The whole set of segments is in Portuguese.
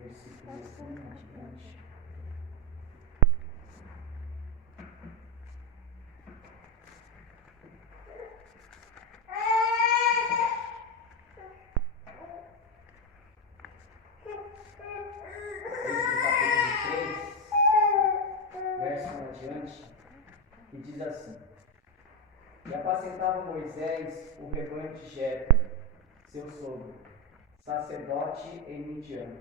versículo 5 em diante. Que diz assim: E apacentava Moisés o rebanho de Jetro, seu sogro, sacerdote em Midian.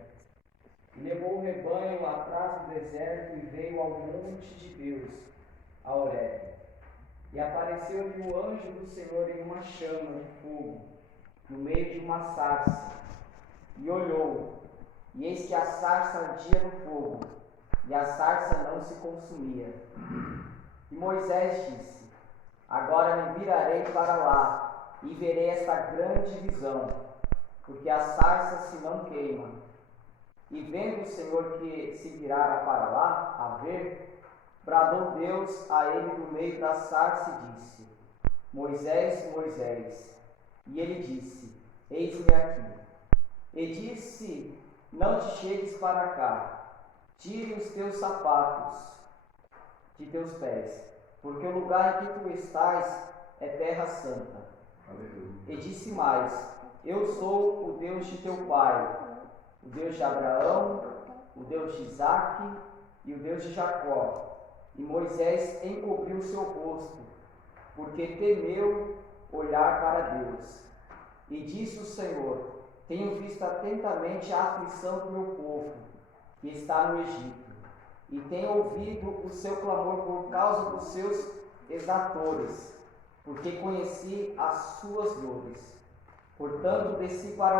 E levou o rebanho atrás do deserto e veio ao monte de Deus, a Horebe. E apareceu-lhe o anjo do Senhor em uma chama de fogo, no meio de uma sarça. E olhou, e eis que a sarça ardia no fogo, e a sarça não se consumia. E Moisés disse: Agora me virarei para lá, e verei esta grande visão, porque a sarça se não queima. E vendo o Senhor que se virara para lá, a ver, bradou Deus a ele do meio da sarça e disse: Moisés, Moisés. E ele disse: Eis-me aqui. E disse: Não te chegues para cá, tire os teus sapatos de teus pés, porque o lugar em que tu estás é terra santa. Aleluia. E disse mais: Eu sou o Deus de teu pai, o Deus de Abraão, o Deus de Isaque e o Deus de Jacó. E Moisés encobriu o seu rosto, porque temeu olhar para Deus. E disse o Senhor: Tenho visto atentamente a aflição do meu povo, que está no Egito, e tenho ouvido o seu clamor por causa dos seus exatores, porque conheci as suas dores. Portanto, desci para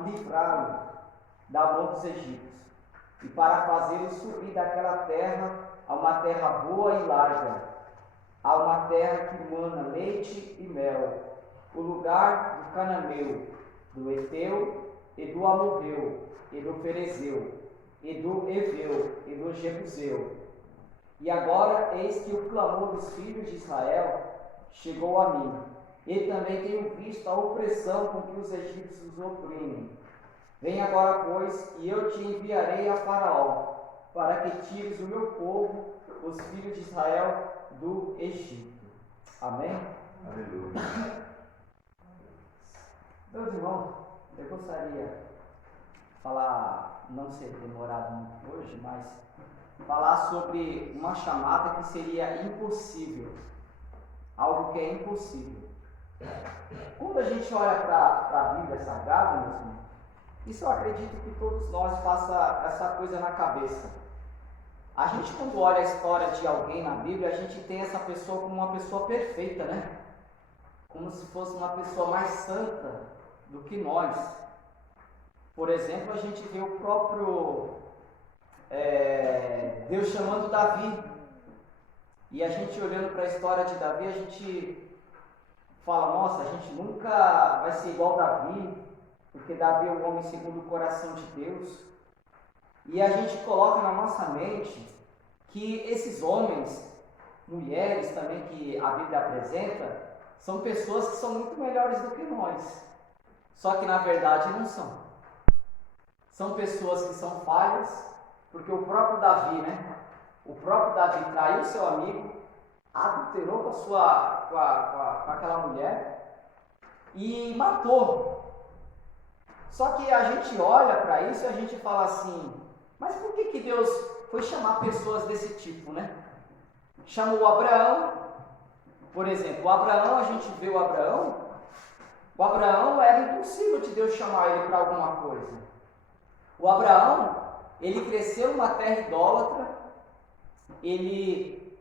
livrá-lo da mão dos egípcios, e para fazê-lo subir daquela terra a uma terra boa e larga, a uma terra que mana leite e mel, o lugar do cananeu, do Eteu e do Amorreu, e do Ferezeu, e do Eveu, e do Jebuseu. E agora eis que o clamor dos filhos de Israel chegou a mim, e também tenho visto a opressão com que os egípcios oprimem. Vem agora, pois, e eu te enviarei a Faraó, para que tires o meu povo, os filhos de Israel, do Egito. Amém? Aleluia. Meus irmãos, eu gostaria de falar, não ser demorado muito hoje, mas falar sobre uma chamada que seria impossível, algo que é impossível. Quando a gente olha para a Bíblia Sagrada, meus irmãos, isso eu acredito que todos nós passa essa coisa na cabeça. A gente, quando olha a história de alguém na Bíblia, a gente tem essa pessoa como uma pessoa perfeita, né? Como se fosse uma pessoa mais santa do que nós. Por exemplo, a gente vê o próprio Deus chamando Davi. E a gente olhando para a história de Davi, a gente fala: nossa, a gente nunca vai ser igual Davi, porque Davi é um homem segundo o coração de Deus. E a gente coloca na nossa mente que esses homens, mulheres também que a Bíblia apresenta, são pessoas que são muito melhores do que nós. Só que na verdade não são. São pessoas que são falhas, porque o próprio Davi, O próprio Davi traiu seu amigo, adulterou com aquela mulher e matou. Só que a gente olha para isso e a gente fala assim: mas por que Deus foi chamar pessoas desse tipo, Chamou Abraão, por exemplo. O Abraão, a gente vê o Abraão era impossível de Deus chamar ele para alguma coisa. O Abraão, ele cresceu numa terra idólatra, ele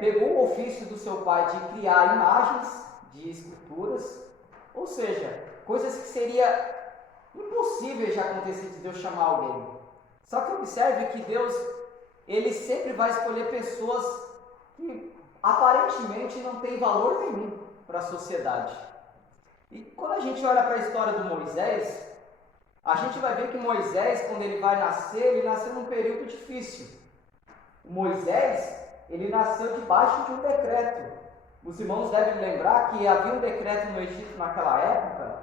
pegou o ofício do seu pai de criar imagens de esculturas, ou seja, coisas que seria impossíveis de acontecer de Deus chamar alguém. Só que observe que Deus, ele sempre vai escolher pessoas que aparentemente não têm valor nenhum para a sociedade. E quando a gente olha para a história do Moisés, a gente vai ver que Moisés, quando ele vai nascer, ele nasceu num período difícil. Moisés, ele nasceu debaixo de um decreto. Os irmãos devem lembrar que havia um decreto no Egito naquela época,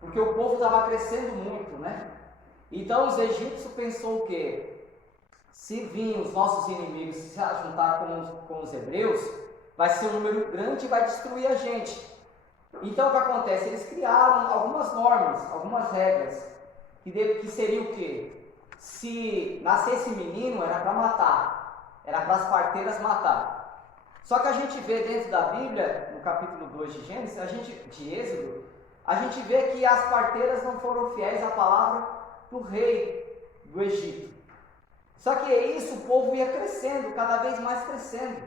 porque o povo estava crescendo muito, Então os egípcios pensou o quê? Se virem os nossos inimigos se juntar com os hebreus, vai ser um número grande e vai destruir a gente. Então o que acontece? Eles criaram algumas normas, algumas regras, que seria o quê? Se nascesse menino, era para matar, era para as parteiras matar. Só que a gente vê dentro da Bíblia, no capítulo 2 de Gênesis, de Êxodo, a gente vê que as parteiras não foram fiéis à palavra do rei do Egito. Só que é isso, o povo ia crescendo, cada vez mais crescendo.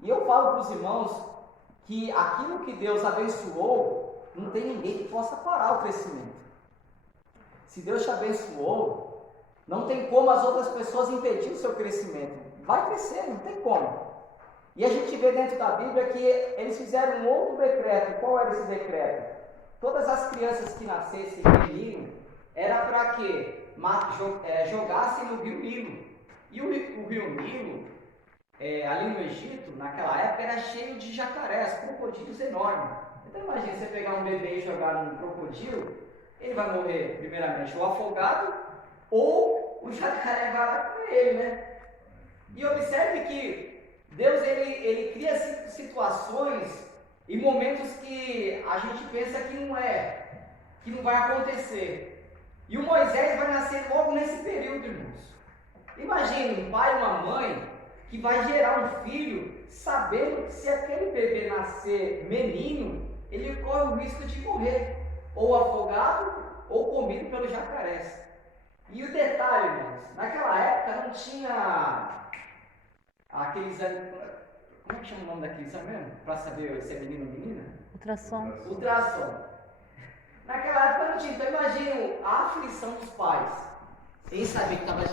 E eu falo para os irmãos que aquilo que Deus abençoou, não tem ninguém que possa parar o crescimento. Se Deus te abençoou, não tem como as outras pessoas impedir o seu crescimento. Vai crescer, não tem como. E a gente vê dentro da Bíblia que eles fizeram um outro decreto. Qual era esse decreto? Todas as crianças que nascessem menino, era para que jogassem no rio Nilo. E o rio Nilo, ali no Egito, naquela época, era cheio de jacarés, crocodilos enormes. Então imagina você pegar um bebê e jogar num crocodilo, ele vai morrer, primeiramente, ou afogado, ou o jacaré vai lá com ele, né? E observe que Deus, ele cria situações e momentos que a gente pensa que não vai acontecer. E o Moisés vai nascer logo nesse período, irmãos. Imagine um pai e uma mãe que vai gerar um filho sabendo que se aquele bebê nascer menino, ele corre o risco de morrer, ou afogado, ou comido pelos jacarés. E o detalhe, irmãos, naquela época não tinha aquele exame, como é que chama o nome daquele exame mesmo? Para saber se é menino ou menina? Ultrassom. Naquela época não tinha, então imagine a aflição dos pais, em saber que estava